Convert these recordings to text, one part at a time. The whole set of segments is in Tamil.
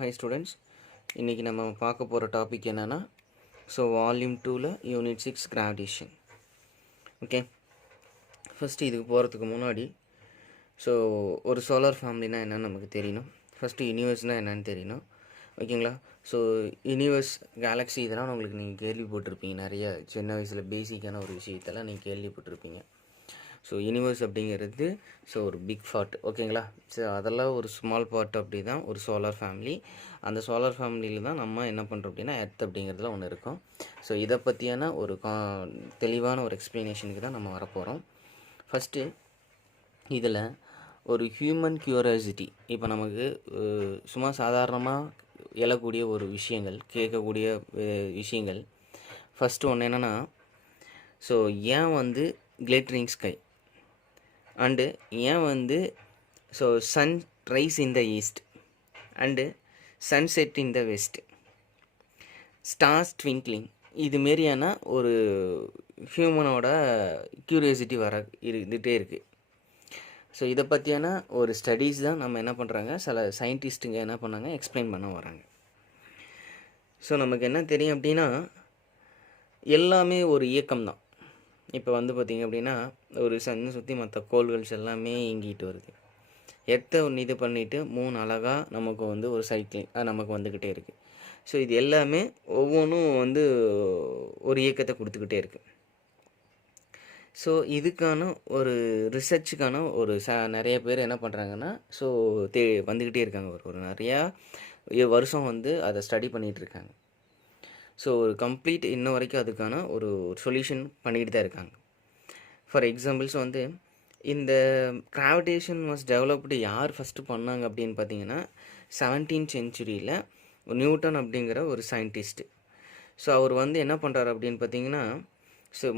Hi students, இன்றைக்கி நம்ம பார்க்க போகிற டாபிக் என்னென்னா வால்யூம் 2ல் யூனிட் 6 கிராவிடேஷன். ஓகே, ஃபஸ்ட்டு இதுக்கு போகிறதுக்கு முன்னாடி ஒரு சோலார் ஃபேமிலினா என்னென்னு நமக்கு தெரியணும். ஃபஸ்ட்டு யூனிவர்ஸ்னால் என்னென்னு தெரியணும். ஓகேங்களா? யூனிவர்ஸ், கேலக்ஸி இதெல்லாம் உங்களுக்கு நீங்கள் கேள்விப்பட்டிருப்பீங்க. நிறைய சின்ன வயசில் பேசிக்கான ஒரு விஷயத்தெல்லாம் நீங்கள் கேள்விப்பட்டிருப்பீங்க. யூனிவர்ஸ் அப்படிங்கிறது ஒரு பிக் பார்ட். ஓகேங்களா? அதெல்லாம் ஒரு ஸ்மால் பார்ட் அப்படி தான் ஒரு சோலார் ஃபேமிலி. அந்த சோலார் ஃபேமிலியில் தான் நம்ம என்ன பண்ணுறோம் அப்படின்னா எர்த் அப்படிங்கிறதுல ஒன்று இருக்கும். இதை பற்றியான ஒரு தெளிவான ஒரு எக்ஸ்ப்ளனேஷனுக்கு தான் நம்ம வரப்போகிறோம். ஃபஸ்ட்டு இதில் ஒரு ஹியூமன் க்யூரியாசிட்டி, இப்போ நமக்கு சும்மா சாதாரணமாக எழக்கூடிய ஒரு விஷயங்கள், கேட்கக்கூடிய விஷயங்கள். ஃபஸ்ட்டு ஒன்று என்னென்னா, an glittering sky and an sun rise in the east and sunset in the west, stars twinkling, இதுமாரியான ஒரு ஹியூமனோட க்யூரியாசிட்டி இருந்துகிட்டே இருக்குது. இதை பற்றியான ஒரு ஸ்டடீஸ் தான் நம்ம என்ன பண்ணுறாங்க, சில சயின்டிஸ்ட்டுங்க என்ன பண்ணாங்க, எக்ஸ்பிளைன் பண்ண வராங்க. நமக்கு என்ன தெரியும் அப்படின்னா, எல்லாமே ஒரு இயக்கம் தான். இப்போ பார்த்திங்க அப்படின்னா, ஒரு சன்னை சுற்றி மற்ற கோள்கள்ஸ் எல்லாமே இயங்கிட்டு வருது. எர்த்தை ஒன்று இது பண்ணிவிட்டு 3 அழகாக நமக்கு ஒரு சைக்கிள் நமக்கு வந்துக்கிட்டே இருக்குது. இது எல்லாமே ஒவ்வொன்றும் ஒரு இயக்கத்தை கொடுத்துக்கிட்டே இருக்குது. இதுக்கான ஒரு ரிசர்ச்சுக்கான ஒரு நிறைய பேர் என்ன பண்ணுறாங்கன்னா, வந்துக்கிட்டே இருக்காங்க. ஒரு நிறையா வருஷம் அதை ஸ்டடி பண்ணிகிட்டு இருக்காங்க. ஒரு கம்ப்ளீட் இன்ன வரைக்கும் அதுக்கான ஒரு சொல்யூஷன் பண்ணிக்கிட்டு தான் இருக்காங்க. ஃபார் எக்ஸாம்பிள்ஸ் இந்த கிராவிடேஷன் வாஸ் டெவலப்டு யார் ஃபஸ்ட்டு பண்ணாங்க அப்படின்னு பார்த்தீங்கன்னா, 17th centuryயில் நியூட்டன் அப்படிங்கிற ஒரு சயின்டிஸ்ட்டு. அவர் என்ன பண்ணுறாரு அப்படின்னு பார்த்தீங்கன்னா,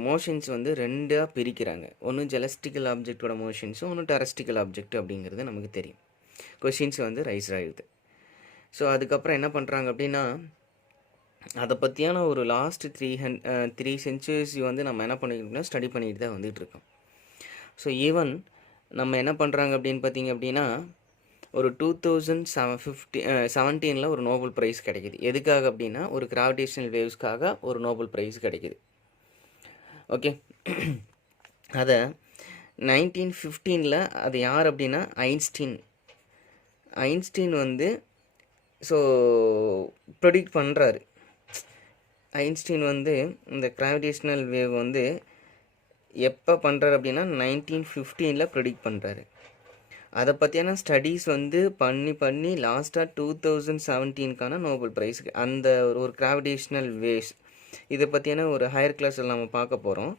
மோஷன்ஸ் 2ஆக பிரிக்கிறாங்க. ஒன்று ஜெலஸ்டிக்கல் ஆப்ஜெக்டோட மோஷன்ஸும், ஒன்று டெரஸ்டிக்கல் ஆப்ஜெக்ட் அப்படிங்கிறது நமக்கு தெரியும். கொஷின்ஸ் ரைஸ் ஆகிடுது. அதுக்கப்புறம் என்ன பண்ணுறாங்க அப்படின்னா, அதை பற்றியான ஒரு லாஸ்ட் 3 centuries நம்ம என்ன பண்ணிக்கிட்டோம்னா ஸ்டடி பண்ணிட்டு தான் வந்துகிட்ருக்கோம். ஈவன் நம்ம என்ன பண்ணுறாங்க அப்படின்னு பார்த்தீங்க அப்படின்னா, ஒரு 2017 ஒரு நோபல் ப்ரைஸ் கிடைக்கிது. எதுக்காக அப்படின்னா, ஒரு கிராவிடேஷனல் வேவ்ஸ்க்காக ஒரு நோபல் ப்ரைஸ் கிடைக்கிது. ஓகே, அதை 1915 அது யார் அப்படின்னா ஐன்ஸ்டீன் ப்ரெடிக்ட் பண்ணுறாரு. ஐன்ஸ்டீன் இந்த கிராவிடேஷனல் வேவ் எப்போ பண்ணுறாரு அப்படின்னா 1915 ப்ரெடிக்ட் பண்ணுறாரு. அதை பற்றியான ஸ்டடீஸ் பண்ணி லாஸ்ட்டாக 2017 நோபல் ப்ரைஸுக்கு அந்த ஒரு கிராவிடேஷனல் வேவ்ஸ் இதை பற்றியான ஒரு ஹையர் கிளாஸில் நம்ம பார்க்க போகிறோம்.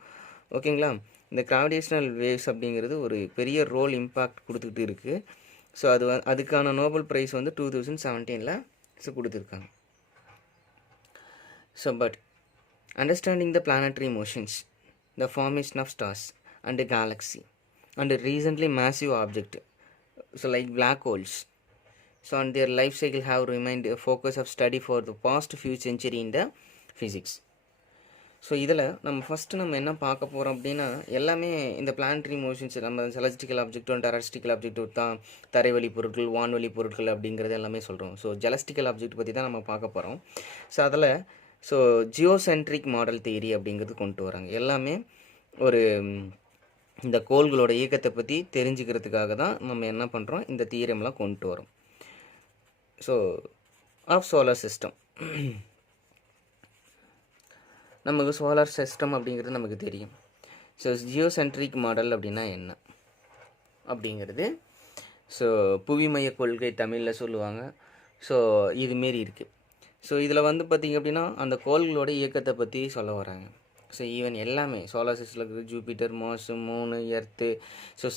ஓகேங்களா? இந்த கிராவிடேஷனல் வேவ்ஸ் அப்படிங்கிறது ஒரு பெரிய ரோல் இம்பேக்ட் கொடுத்துக்கிட்டு இருக்குது. அதுக்கான நோபல் ப்ரைஸ் 2017 கொடுத்துருக்காங்க. But understanding the planetary motions, the formation of stars and the galaxy and a recently massive object, like black holes, and their life cycle have remained a focus of study for the past few centuries in the physics. இதில் நம்ம ஃபஸ்ட்டு நம்ம என்ன பார்க்க போகிறோம் அப்படின்னா, எல்லாமே இந்த பிளானட்ரி மோஷன்ஸ், நம்ம செலஸ்டிக்கல் ஆப்ஜெக்டும் டெரஸ்டிக்கல் ஆப்ஜெக்டும் தான் தரைவழி பொருட்கள், வான்வழி பொருட்கள் அப்படிங்கிறது எல்லாமே சொல்கிறோம். ஜெலஸ்டிக்கல் ஆப்ஜெக்ட் பற்றி தான் நம்ம பார்க்க போகிறோம். அதில் ஜியோசென்ட்ரிக் மாடல் தியரி அப்படிங்கிறது கொண்டு வராங்க. எல்லாமே ஒரு இந்த கோள்களோட இயக்கத்தை பற்றி தெரிஞ்சுக்கிறதுக்காக தான் நம்ம என்ன பண்ணுறோம், இந்த தியரம்லாம் கொண்டு வரோம். ஆஃப் சோலார் சிஸ்டம், நமக்கு சோலார் சிஸ்டம் அப்படிங்கிறது நமக்கு தெரியும். ஜியோசென்ட்ரிக் மாடல் அப்படின்னா என்ன அப்படிங்கிறது புவிமைய கொள்கை தமிழில் சொல்லுவாங்க. இதுமாரி இருக்குது. இதில் பார்த்திங்க அப்படின்னா, அந்த கோள்களோட இயக்கத்தை பற்றி சொல்ல வராங்க. ஈவன் எல்லாமே சோலார் சிஸ்டத்தில் இருக்குது, ஜூபிட்டர், மார்ஸ், மூனு, எர்த்து,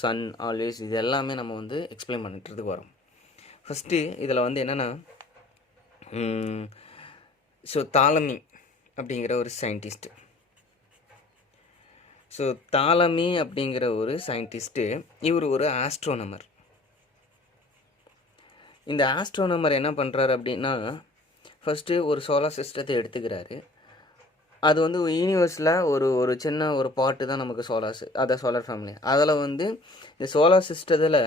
சன், ஆல்வேஸ், இது எல்லாமே நம்ம எக்ஸ்பிளைன் பண்ணிட்டுறதுக்கு வரோம். ஃபஸ்ட்டு இதில் என்னென்னா, தாலமி அப்படிங்கிற ஒரு சயின்டிஸ்ட்டு. தாலமி அப்படிங்கிற ஒரு சயின்டிஸ்ட்டு, இவர் ஒரு ஆஸ்ட்ரோனமர். இந்த ஆஸ்ட்ரோனமர் என்ன பண்ணுறாரு அப்படின்னா, ஃபஸ்ட்டு ஒரு சோலார் சிஸ்டத்தை எடுத்துக்கிறாரு. அது யூனிவர்ஸில் ஒரு சின்ன ஒரு பார்ட்டு தான் நமக்கு சோலார் ஃபேமிலி. அதில் இந்த சோலார் சிஸ்டத்தில்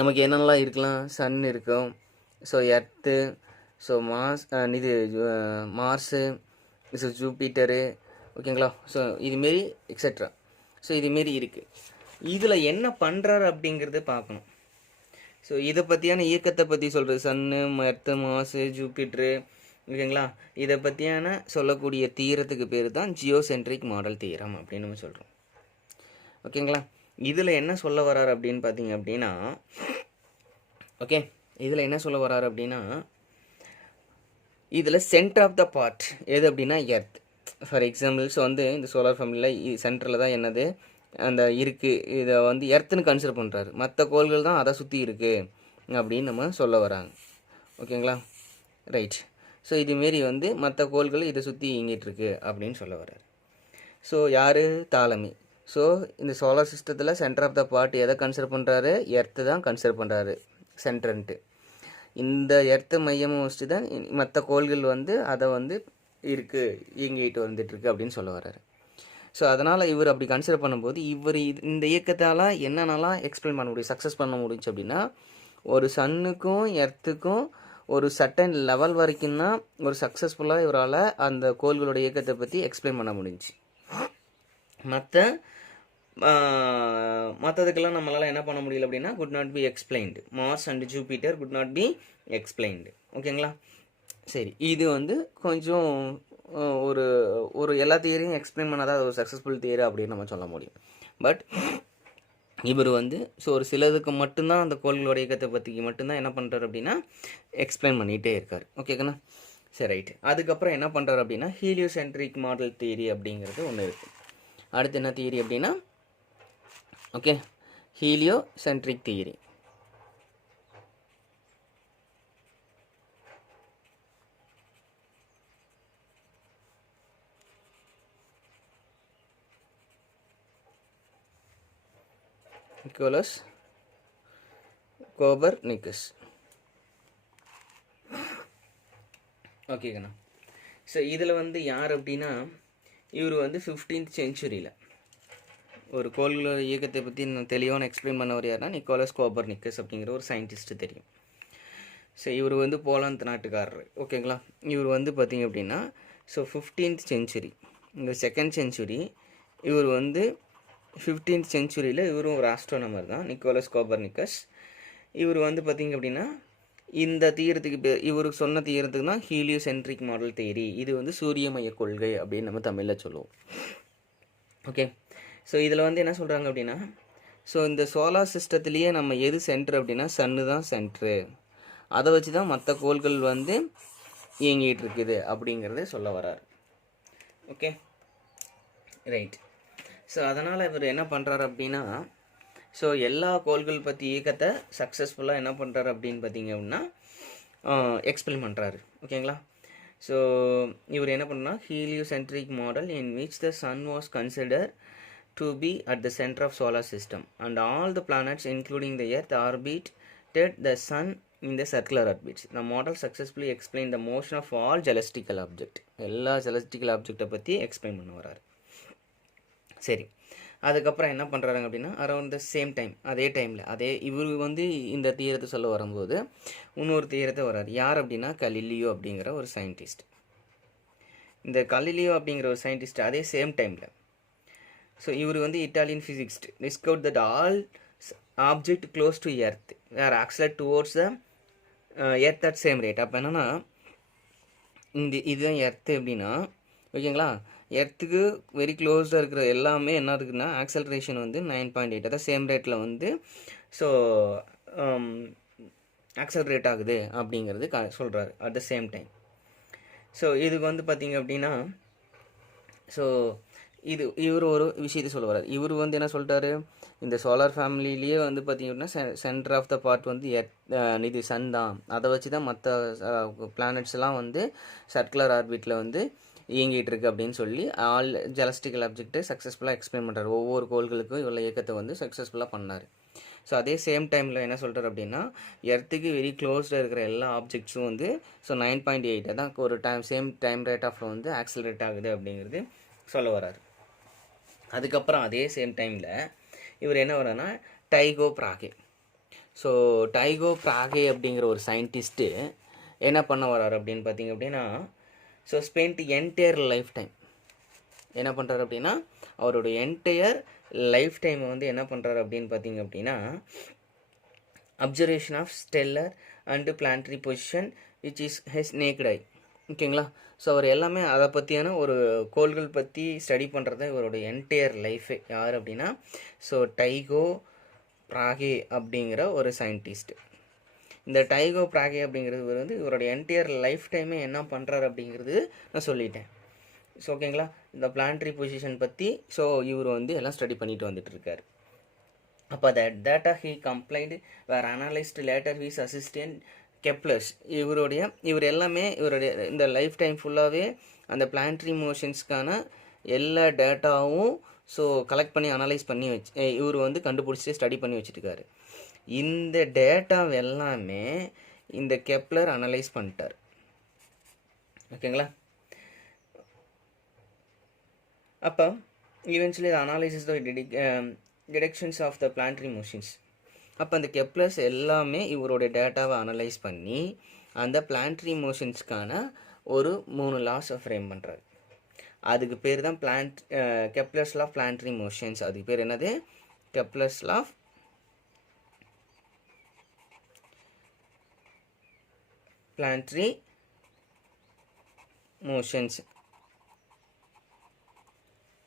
நமக்கு என்னென்னலாம் இருக்கலாம், சன் இருக்கும், ஸோ எர்த்து, ஸோ இது மார்ஸு, ஸோ ஜூபிட்டரு, ஓகேங்களா. ஸோ இதுமாரி எக்ஸட்ரா. ஸோ இதுமாரி இருக்குது. இதில் என்ன பண்ணுறாரு அப்படிங்கிறத பார்க்கணும். ஸோ இதை பற்றியான இயக்கத்தை பற்றி சொல்கிறது சன்னு, எர்த்து, மார்ஸு, ஜூபிட்ரு, ஓகேங்களா. இதை பற்றியான சொல்லக்கூடிய தீரத்துக்கு பேர் தான் ஜியோசென்ட்ரிக் மாடல் தீரம் அப்படின்னு நம்ம சொல்கிறோம். ஓகேங்களா. இதில் என்ன சொல்ல வராரு அப்படின்னு பார்த்தீங்க அப்படின்னா, ஓகே, இதில் என்ன சொல்ல வராரு அப்படின்னா, இதில் சென்டர் ஆஃப் த பார்ட் எது அப்படின்னா எர்த். ஃபார் எக்ஸாம்பிள், ஸோ வந்து இந்த சோலார் ஃபேமிலியில் சென்டரில் தான் என்னது அந்த இருக்குது, இதை வந்து எர்த்துன்னு கன்சிடர் பண்ணுறாரு. மற்ற கோள்கள் தான் அதை சுற்றி இருக்குது அப்படின்னு நம்ம சொல்ல வராங்க. ஓகேங்களா, ரைட். ஸோ இதுமாரி வந்து மற்ற கோள்கள் இதை சுற்றி இயங்கிட்டுருக்கு அப்படின்னு சொல்ல வர்றாரு. ஸோ யார்? தாலமி. ஸோ இந்த சோலார் சிஸ்டத்தில் சென்டர் ஆஃப் த பார்ட் எதை கன்சிடர் பண்ணுறாரு? எர்த்து தான் கன்சிடர் பண்ணுறாரு சென்டர்ன்ட்டு. இந்த எர்த்து மையமும் வச்சுட்டு தான் மற்ற கோள்கள் வந்து அதை வந்து இருக்குது, இயங்கிட்டு வந்துட்டுருக்கு அப்படின்னு சொல்ல வர்றாரு. ஸோ அதனால் இவர் அப்படி கன்சிடர் பண்ணும்போது இவர் இந்த இயக்கத்தால் என்னென்னலாம் எக்ஸ்பிளைன் பண்ண முடியும், சக்ஸஸ் பண்ண முடிஞ்சு அப்படின்னா, ஒரு சன்னுக்கும் எர்த்துக்கும் ஒரு சர்டன் லெவல் வரைக்கும் தான் ஒரு சக்ஸஸ்ஃபுல்லாக இவரால் அந்த கோள்களோட இயக்கத்தை பற்றி எக்ஸ்பிளைன் பண்ண முடிஞ்சு. மற்றதுக்கெல்லாம் நம்மளால் என்ன பண்ண முடியல அப்படின்னா, could not be explained. Mars and Jupiter could not be explained. ஓகேங்களா. சரி, இது வந்து கொஞ்சம் ஒரு ஒரு எல்லா தியரியும் எக்ஸ்பிளைன் பண்ணாதான் ஒரு சக்ஸஸ்ஃபுல் தியரி அப்படின்னு நம்ம சொல்ல முடியும். பட் இவர் வந்து ஸோ ஒரு சிலதுக்கு மட்டும்தான் அந்த கோள்களோட இயக்கத்தை பற்றிக்கு மட்டும்தான் என்ன பண்ணுறாரு அப்படின்னா எக்ஸ்பிளைன் பண்ணிகிட்டே இருக்கார். ஓகேங்கண்ணா. சரி, ரைட்டு. அதுக்கப்புறம் என்ன பண்ணுறாரு அப்படின்னா ஹீலியோசென்ட்ரிக் மாடல் தியரி அப்படிங்கிறது ஒன்று இருக்குது. அடுத்து என்ன தியரி அப்படின்னா, okay, heliocentric theory. Nicolaus Copernicus. ஓகேங்கண்ணா. ஸோ இதில் வந்து யார் அப்படின்னா, இவர் வந்து 15th செஞ்சுரியில் ஒரு கோள்களோட இயக்கத்தை பற்றி நான் தெளிவான எக்ஸ்பிளைன் பண்ணவர் யாருன்னா நிக்கோலஸ் கோபர்னிக்கஸ் அப்படிங்கிற ஒரு சயின்டிஸ்ட்டு தெரியும். ஸோ இவர் வந்து போலாந்து நாட்டுக்காரர். ஓகேங்களா. இவர் வந்து பார்த்திங்க அப்படின்னா ஸோ 15th செஞ்சுரி, இந்த 2nd செஞ்சுரி, இவர் வந்து 15th செஞ்சுரியில் இவரும் ஒரு ஆஸ்ட்ரோனமர் தான், நிக்கோலஸ் கோபர்னிக்கஸ். இவர் வந்து பார்த்திங்க அப்படின்னா இந்த தீரத்துக்கு இவர் சொன்ன தீரத்துக்கு தான் ஹீலியோசென்ட்ரிக் மாடல் தியரி. இது வந்து சூரிய மைய கொள்கை அப்படின்னு நம்ம தமிழில் சொல்லுவோம். ஓகே. ஸோ இதில் வந்து என்ன சொல்கிறாங்க அப்படின்னா, ஸோ இந்த சோலார் சிஸ்டத்துலேயே நம்ம எது சென்ட்ரு அப்படின்னா சன்னு தான் சென்ட்ரு, அதை வச்சு தான் மற்ற கோள்கள் வந்து இயங்கிட்டு இருக்குது அப்படிங்கிறத சொல்ல வரார். Okay, right. ஸோ அதனால் இவர் என்ன பண்ணுறாரு அப்படின்னா, ஸோ எல்லா கோள்கள் பற்றி இயக்கத்தை சக்ஸஸ்ஃபுல்லாக என்ன பண்ணுறாரு அப்படின்னு பார்த்தீங்க அப்படின்னா எக்ஸ்பிளைன் பண்ணுறாரு. ஓகேங்களா. ஸோ இவர் என்ன பண்ணா, heliocentric model in which the sun was consider to be at the center of solar system and all the planets including the earth orbited the sun in the circular orbits. The model successfully explained the motion of all celestial object. எல்லா celestial object பற்றி எக்ஸ்பிளைன் பண்ண வராரு. சரி, அதுக்கப்புறம் என்ன பண்ணுறாங்க அப்படின்னா அரௌண்ட் த சேம் டைம், அதே டைமில் இவர் வந்து இந்த தீரத்தை சொல்ல வரும்போது இன்னொரு தீரத்தை வராரு. யார் அப்படின்னா கலிலியோ அப்படிங்கிற ஒரு சயின்டிஸ்ட். இந்த கலிலியோ அப்படிங்கிற ஒரு சயின்டிஸ்ட் அதே சேம் டைமில், ஸோ இவர் வந்து Italian physicist, discovered that all object close to earth were accelerate towards the earth at same rate. அப்போ என்னென்னா இதுதான் எர்த்து அப்படின்னா, ஓகேங்களா, எர்த்துக்கு வெரி க்ளோஸாக இருக்கிற எல்லாமே என்ன இருக்குதுன்னா ஆக்சலரேஷன் வந்து 9.8, அதான் சேம் ரேட்டில் வந்து ஸோ ஆக்சலரேட் ஆகுது அப்படிங்கிறது சொல்கிறாரு at the same time. So இதுக்கு வந்து பார்த்திங்க அப்படின்னா ஸோ இவர் ஒரு விஷயத்தை சொல்ல வர்றார். இவர் வந்து என்ன சொல்லிட்டாரு, இந்த சோலார் ஃபேமிலிலேயே வந்து பார்த்திங்க அப்படின்னா சென்டர் ஆஃப் த பார்ட் வந்து இது சன் தான், அதை வச்சு தான் மற்ற பிளானட்ஸ்லாம் வந்து சர்க்குலர் ஆர்பிட்டில் வந்து இயங்கிட்டு இருக்கு அப்படின்னு சொல்லி ஆல் ஜெலஸ்டிக்கல் ஆப்ஜெக்டை சக்ஸஸ்ஃபுல்லாக எக்ஸ்பிளைன் பண்ணுறாரு. ஒவ்வொரு கோள்களுக்கும் இவ்வளோ இயக்கத்தை வந்து சக்ஸஸ்ஃபுல்லாக பண்ணார். ஸோ அதே சேம் டைமில் என்ன சொல்கிறார் அப்படின்னா, எர்த்துக்கு வெரி க்ளோஸ்டாக இருக்கிற எல்லா ஆப்ஜெக்ட்ஸும் வந்து ஸோ 9.8 தான் ஒரு சேம் டைம் ரேட் ஆஃப் வந்து ஆக்சலரேட் ஆகுது அப்படிங்கிறது சொல்ல வராரு. அதுக்கப்புறம் அதே சேம் டைமில் இவர் என்ன வர்றாருன்னா டைகோ பிராகே. ஸோ டைகோ பிராகே அப்படிங்கிற ஒரு சயின்டிஸ்ட்டு என்ன பண்ண வர்றாரு அப்படின்னு பார்த்தீங்க அப்படின்னா, so spend entire life time என்ன பண்ணுறாரு அப்படின்னா, அவருடைய என்டையர் லைஃப் டைமை வந்து என்ன பண்ணுறாரு அப்படின்னு பார்த்தீங்க அப்படின்னா, observation of stellar and planetary position which is his naked eye. ஓகேங்களா? ஸோ அவர் எல்லாமே அதை பற்றியான ஒரு கோள்கள் பற்றி ஸ்டடி பண்ணுறது இவருடைய என்டையர் லைஃபே. யார் அப்படின்னா, ஸோ டைகோ பிராகே அப்படிங்கிற ஒரு சயின்டிஸ்ட். இந்த டைகோ பிராகே அப்படிங்கிறது வந்து இவருடைய என்டையர் லைஃப் டைமே என்ன பண்ணுறாரு அப்படிங்கிறது நான் சொல்லிட்டேன். ஸோ ஓகேங்களா? இந்த பிளானட்டரி பொசிஷன் பற்றி ஸோ இவர் வந்து எல்லாம் ஸ்டடி பண்ணிட்டு வந்துட்டு இருக்காரு. அப்போ data he compiled were analysed later his assistant Kepler's. இவர் எல்லாமே இவருடைய இந்த லைஃப் டைம் ஃபுல்லாகவே அந்த பிளானட்டரி மோஷன்ஸ்க்கான எல்லா டேட்டாவும் ஸோ கலெக்ட் பண்ணி அனலைஸ் பண்ணி இவர் வந்து கண்டுபிடிச்சி ஸ்டடி பண்ணி வச்சுருக்காரு. இந்த டேட்டா எல்லாமே இந்த கெப்லர் அனலைஸ் பண்ணிட்டார். ஓகேங்களா? அப்போ eventually analysis detections of the planetary motions. அப்போ அந்த கெப்லர்ஸ் எல்லாமே இவருடைய டேட்டாவை அனலைஸ் பண்ணி அந்த பிளானட்டரி மோஷன்ஸ்க்கான ஒரு 3 லாஸை ஃப்ரேம் பண்ணுறாரு. அதுக்கு பேர் தான் Kepler's law of planetary motions. அதுக்கு பேர் என்னது? Kepler's law of planetary motions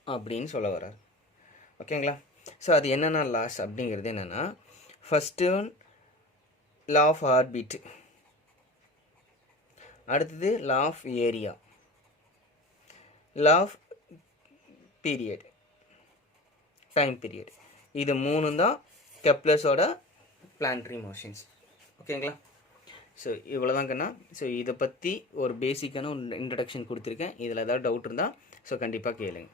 அப்படின்னு சொல்ல வர்றார். ஓகேங்களா? ஸோ அது என்னென்ன லாஸ் அப்படிங்கிறது என்னென்னா, ஃபஸ்ட்டு லா ஆஃப் ஆர்பிட், அடுத்தது law of area, law of period, time period. இது 3 தான் கெப்லர்ஸோட பிளானட்டரி மோஷன்ஸ். ஓகேங்களா? ஸோ இவ்வளோ தாங்கண்ணா. ஸோ இதை பற்றி ஒரு பேசிக்கான ஒரு இன்ட்ரடக்ஷன் கொடுத்துருக்கேன். இதில் ஏதாவது டவுட் இருந்தால் ஸோ கண்டிப்பாக கேளுங்க.